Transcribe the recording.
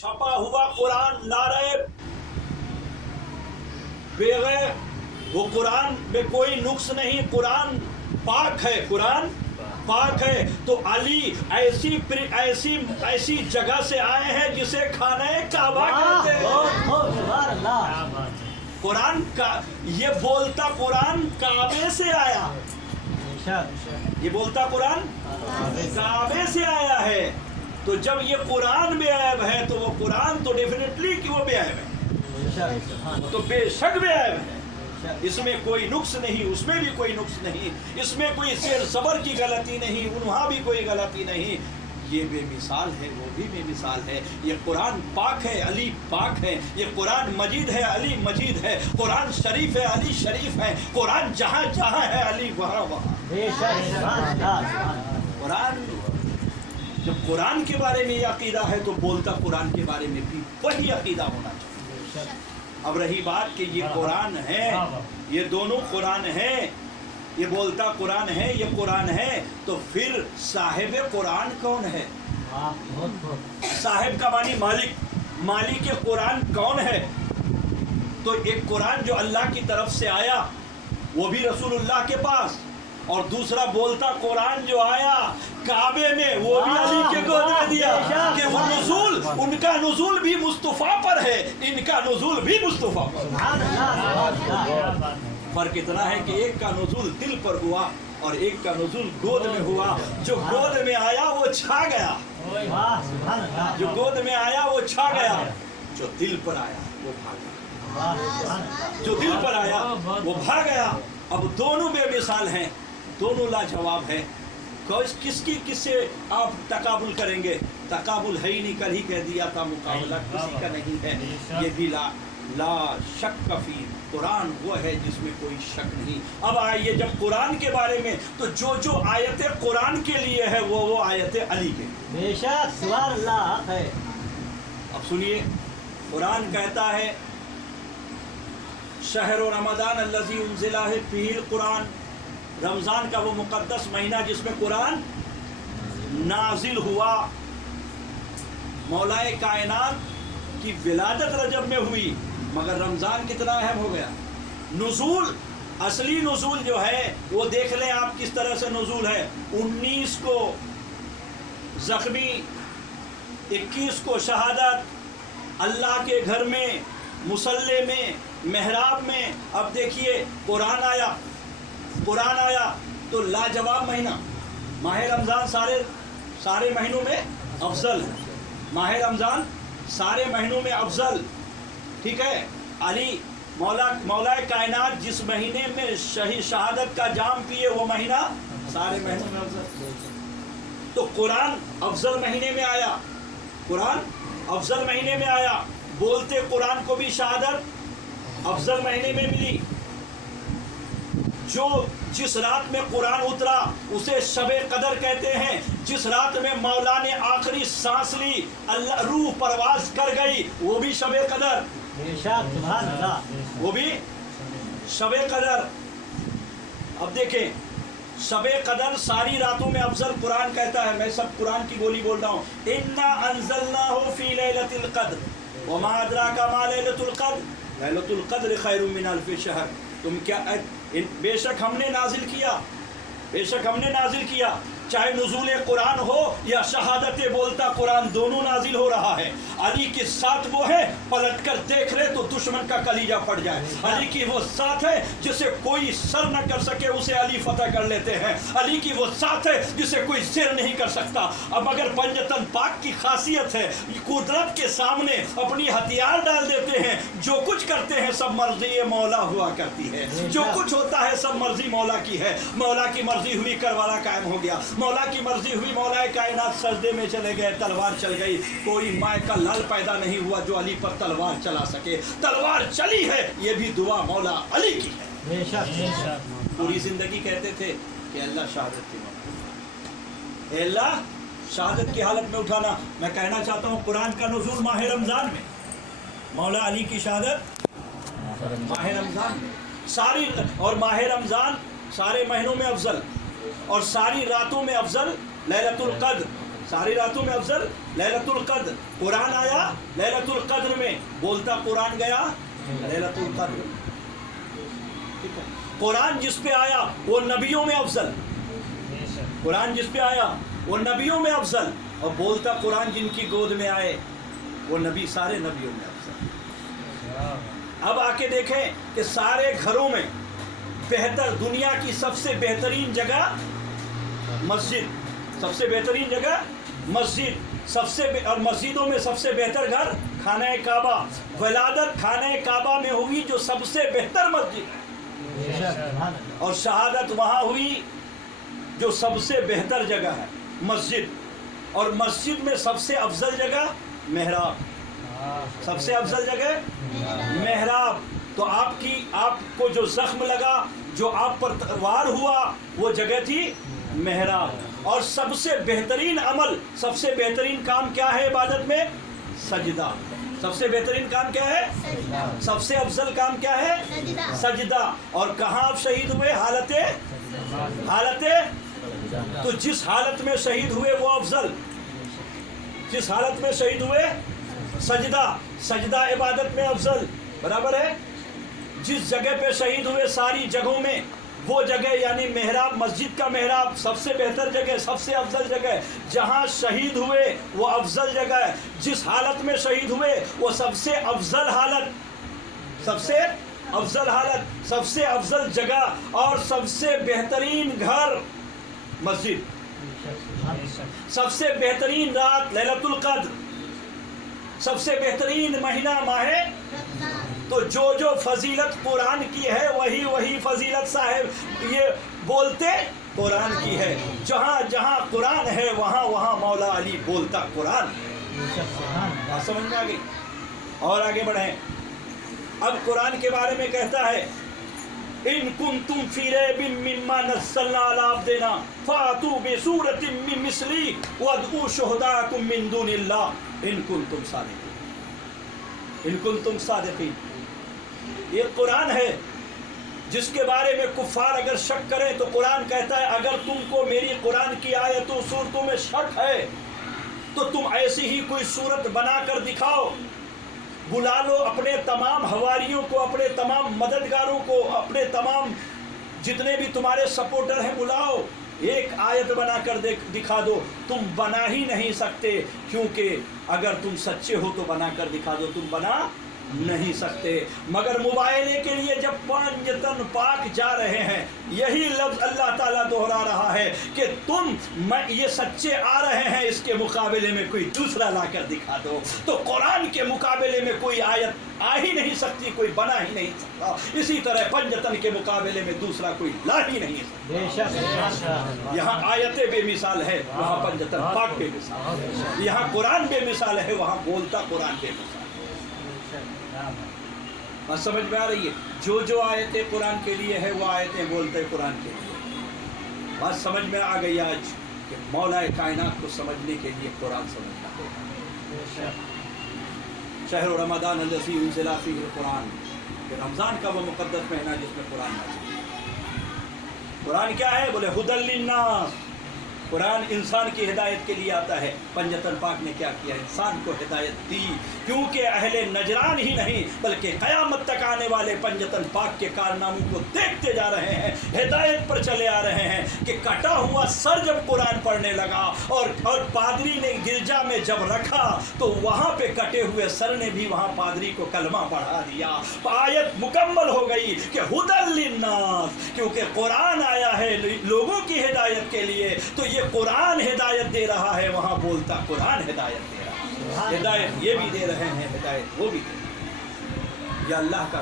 छपा हुआ कुरान नारे बेगैर, वो कुरान में कोई नुक्स नहीं, कुरान पाक है, कुरान पाक है। तो अली ऐसी जगह से आए हैं जिसे खाने काबा कहते हैं। कुरान का ये बोलता कुरान काबे से आया, ये बोलता कुरान काबे से आया है। तो जब ये कुरान बेअयब है तो वो कुरान तो डेफिनेटली कि वो बेअयब है, तो बेशक बेअयब है। इसमें कोई नुक्स नहीं, उसमें भी कोई नुक्स नहीं, इसमें कोई शेर सबर की गलती नहीं, वहाँ भी कोई गलती नहीं। ये बेमिसाल है, वो भी बेमिसाल है। ये कुरान पाक है, अली पाक है। ये कुरान मजीद है, अली मजीद है। कुरान शरीफ है, अली शरीफ है। कुरान जहाँ जहाँ है, अली वहाँ वहाँ। कुरान, जब कुरान के बारे में ये अकीदा है तो बोलता कुरान के बारे में भी वही अकीदा होना चाहिए। अब रही बात कि ये कुरान है, ये दोनों कुरान है, ये बोलता कुरान है, ये कुरान है, तो फिर साहिब कुरान कौन है? साहिब का मानी मालिक, मालिक के कुरान कौन है? तो एक कुरान जो अल्लाह की तरफ से आया वो भी रसूलुल्लाह के पास, और दूसरा बोलता कुरान जो आया काबे में वो भी अली के गोद में दिया कि वो नुज़ूल, उनका नुज़ूल भी मुस्तफ़ा पर है, इनका नुज़ूल भी मुस्तफ़ा पर। फर्क इतना है कि एक का नुज़ूल दिल पर हुआ और एक का नुज़ूल गोद में हुआ। जो गोद में आया वो छा गया, जो गोद में आया वो छा गया, जो दिल पर आया वो भाग गया, जो दिल पर आया वो भाग गया। अब दोनों बेमिसाल हैं, दोनों लाजवाब हैं। किसकी किससे आप तकाबुल करेंगे? तकाबुल है ही नहीं, कल ही कह दिया था मुकाबला किसी का नहीं है। ये भी ला शक कफी, कुरान वो है जिसमें कोई शक नहीं। अब आइए जब कुरान के बारे में, तो जो आयतें कुरान के लिए है वो आयतें अली के लिए बेशक सुभान अल्लाह है। अब सुनिए, कुरान कहता है शहर रमज़ान अल्लज़ी उन्ज़िला फ़ीहिल कुरान, रमज़ान का वो मुक़द्दस महीना जिसमें कुरान नाजिल हुआ। मौलाए कायनात की विलादत रजब में हुई, मगर रमज़ान कितना अहम हो गया। नुज़ूल, असली नुज़ूल जो है वो देख लें आप किस तरह से नुज़ूल है। 19 को ज़ख्मी, 21 को शहादत, अल्लाह के घर में, मुसल्ले में, मेहराब में। अब देखिए कुरान आया, कुरान आया तो लाजवाब महीना माह रमज़ान सारे महीनों में अफजल है। माह रमज़ान सारे महीनों में अफजल, ठीक है। अली मौलाए कायनात जिस महीने में शहादत का जाम पिए वो महीना सारे महीनों में अफजल। तो कुरान अफजल महीने में आया, कुरान अफजल महीने में आया। बोलते कुरान को भी शहादत अफजल महीने में मिली। जो जिस रात में कुरान उतरा उसे शबे कदर कहते हैं। जिस रात में मौला ने आखिरी सांस ली, अल्लाह रूह परवाज कर गई, वो भी शबे कदर, वो भी शबे कदर। अब देखें, शबे कदर सारी रातों में अफजल कुरान कहता है। मैं सब कुरान की बोली बोल रहा हूँ। इन्ना अंज़लनाहु फी लैलतिल क़द्र वमा अदराका मा लैलतुल क़द्र लैलतुल क़द्र खैरुम मिन अल्फ़ि शहर। तुम क्या, बेशक हमने नाजिल किया, बेशक हमने नाजिल किया। चाहे नुज़ूल कुरान हो या शहादत बोलता कुरान, दोनों नाजिल हो रहा है। अली के साथ वो है, पलट कर देख ले तो दुश्मन का कलीजा फट जाए। अली की वो साथ है जिसे कोई सर न कर सके, उसे अली फतह कर लेते हैं। अली की वो साथ है जिसे कोई सिर नहीं कर सकता। अब अगर पंजतन पाक की खासियत है, कुदरत के सामने अपनी हथियार डाल देते हैं, जो कुछ करते हैं सब मर्जी मौला हुआ करती है। जो कुछ होता है सब मर्जी मौला की है। मौला की मर्जी हुई करबला कायम हो गया, मौला की मर्जी हुई मौलाए कायनात सजदे में चले गए, तलवार चल गई। कोई माय का लाल पैदा नहीं हुआ जो अली पर तलवार चला सके। तलवार चली है, ये भी दुआ मौला अली की है। पूरी जिंदगी कहते थे कि अल्लाह शहादत की मौत, अल्लाह शहादत की हालत में उठाना। मैं कहना चाहता हूँ कुरान का नुज़ूल माह रमज़ान में, मौला अली की शहादत माह रमज़ान में सारी, और माह रमज़ान सारे महीनों में अफजल और सारी रातों में अफजल लैलतुल क़द्र, सारी रातों में अफजल लैलतुल कद्र। कुरान आया लैलतुल कद्र में, बोलता कुरान गया लैलतुल कद्र। ठीक है, कुरान जिस पे आया वो नबियों में अफजल, कुरान जिस पे आया वो नबियों में अफजल, और बोलता कुरान जिनकी गोद में आए वो नबी सारे नबियों में अफजल। अब आके देखें कि सारे घरों में बेहतर, दुनिया की सबसे बेहतरीन जगह मस्जिद, सबसे बेहतरीन जगह मस्जिद, और मस्जिदों में सबसे बेहतर घर खाना काबा। वलादत खाना काबा में हुई जो सबसे बेहतर मस्जिद है, और शहादत वहाँ हुई जो सबसे बेहतर जगह है मस्जिद। और मस्जिद में सबसे अफजल जगह मेहराब, सबसे अफजल जगह मेहराब। तो आपको जो जख्म लगा, जो आप पर वार हुआ, वो जगह थी मेहराब। और सबसे बेहतरीन अमल, सबसे बेहतरीन काम क्या है इबादत में? सजदा। सबसे बेहतरीन काम क्या है? सबसे अफजल काम क्या है? सजदा। और कहाँ आप शहीद हुए? हालते तो जिस हालत में शहीद हुए वो अफजल, जिस हालत में शहीद हुए सजदा, सजदा इबादत में अफजल, बराबर है। जिस जगह पे शहीद हुए सारी जगहों में वो जगह यानी मेहराब, मस्जिद का मेहराब सबसे बेहतर जगह, सबसे अफजल जगह। जहाँ शहीद हुए वो अफजल जगह है, जिस हालत में शहीद हुए वो सबसे अफजल हालत, सबसे अफजल हालत, सबसे अफजल जगह, और सबसे बेहतरीन घर मस्जिद, सबसे बेहतरीन रात लैलतुल कद्र, सबसे बेहतरीन महीना माहे। तो जो फजीलत कुरान की है वही फजीलत साहब ये बोलते कुरान की है। जहाँ जहाँ कुरान है वहाँ मौला अली बोलता कुरान। बात समझ में आ गई? और आगे बढ़े। अब कुरान के बारे में कहता है, इन कुंतुम फी रैबिन मिम्मा नज़्ज़लना अला अब्दिना फातू बिसूरतिन मिन मिस्ली वदऊ शुहदाकुम मिन दुनिल्लाह इन कुंतुम सादिकीन, इन कुंतुम सादिकीन। ये कुरान है जिसके बारे में कुफ्फार अगर शक करें तो कुरान कहता है अगर तुमको मेरी कुरान की आयतों सूरतों में शक है तो तुम ऐसी ही कोई सूरत बनाकर दिखाओ, बुला लो अपने तमाम हवारियों को, अपने तमाम मददगारों को, अपने तमाम जितने भी तुम्हारे सपोर्टर हैं बुलाओ, एक आयत बनाकर दिखा दो। तुम बना ही नहीं सकते, क्योंकि अगर तुम सच्चे हो तो बनाकर दिखा दो, तुम बना नहीं सकते। मगर मुबायने के लिए जब पंजतन पाक जा रहे हैं, यही लफ्ज़ अल्लाह ताला दोहरा रहा है कि ये सच्चे आ रहे हैं, इसके मुकाबले में कोई दूसरा लाकर दिखा दो। तो कुरान के मुकाबले में कोई आयत आ ही नहीं सकती, कोई बना ही नहीं सकता। इसी तरह पंजतन के मुकाबले में दूसरा कोई ला ही नहीं सकता। यहाँ आयतें बेमिसाल है, वहाँ पंजतन पाक बेमिसाल। यहाँ कुरान बेमिसाल है, वहाँ बोलता कुरान बेमिसाल। बात समझ में आ रही है? जो आयतें कुरान के लिए है वो आयतें बोलते कुरान के लिए। बात समझ में आ गई आज कि मौला कायनात को समझने के लिए कुरान समझना होगा। शहर रमज़ान अल्लज़ी उन्ज़िला फ़ीहिल कुरान, रमज़ान का वो मुक़द्दस महीना जिसमें कुरान नाज़िल हुआ। कुरान क्या है? बोले हुदल लिन्नास। कुरान इंसान की हिदायत के लिए आता है। पंजतन पाक ने क्या किया? इंसान को हिदायत दी, क्योंकि अहले नजरान ही नहीं बल्कि क़यामत तक आने वाले पंजतन पाक के कारनामों को देखते जा रहे हैं, हिदायत पर चले आ रहे हैं कि कटा हुआ सर जब कुरान पढ़ने लगा और पादरी ने गिरजा में जब रखा तो वहाँ पे कटे हुए सर ने भी वहाँ पादरी को कलमा पढ़ा दिया। आयत मुकम्मल हो गई कि हुदल लिन्नास, क्योंकि कुरान आया है लोगों की हिदायत के लिए, तो ये कुरान हिदायत दे रहा है, वहाँ बोलता कुरान हिदायत दे रहा है। हिदायत ये भी दे रहे हैं, हिदायत वो भी दे रहे हैं। ये अल्लाह का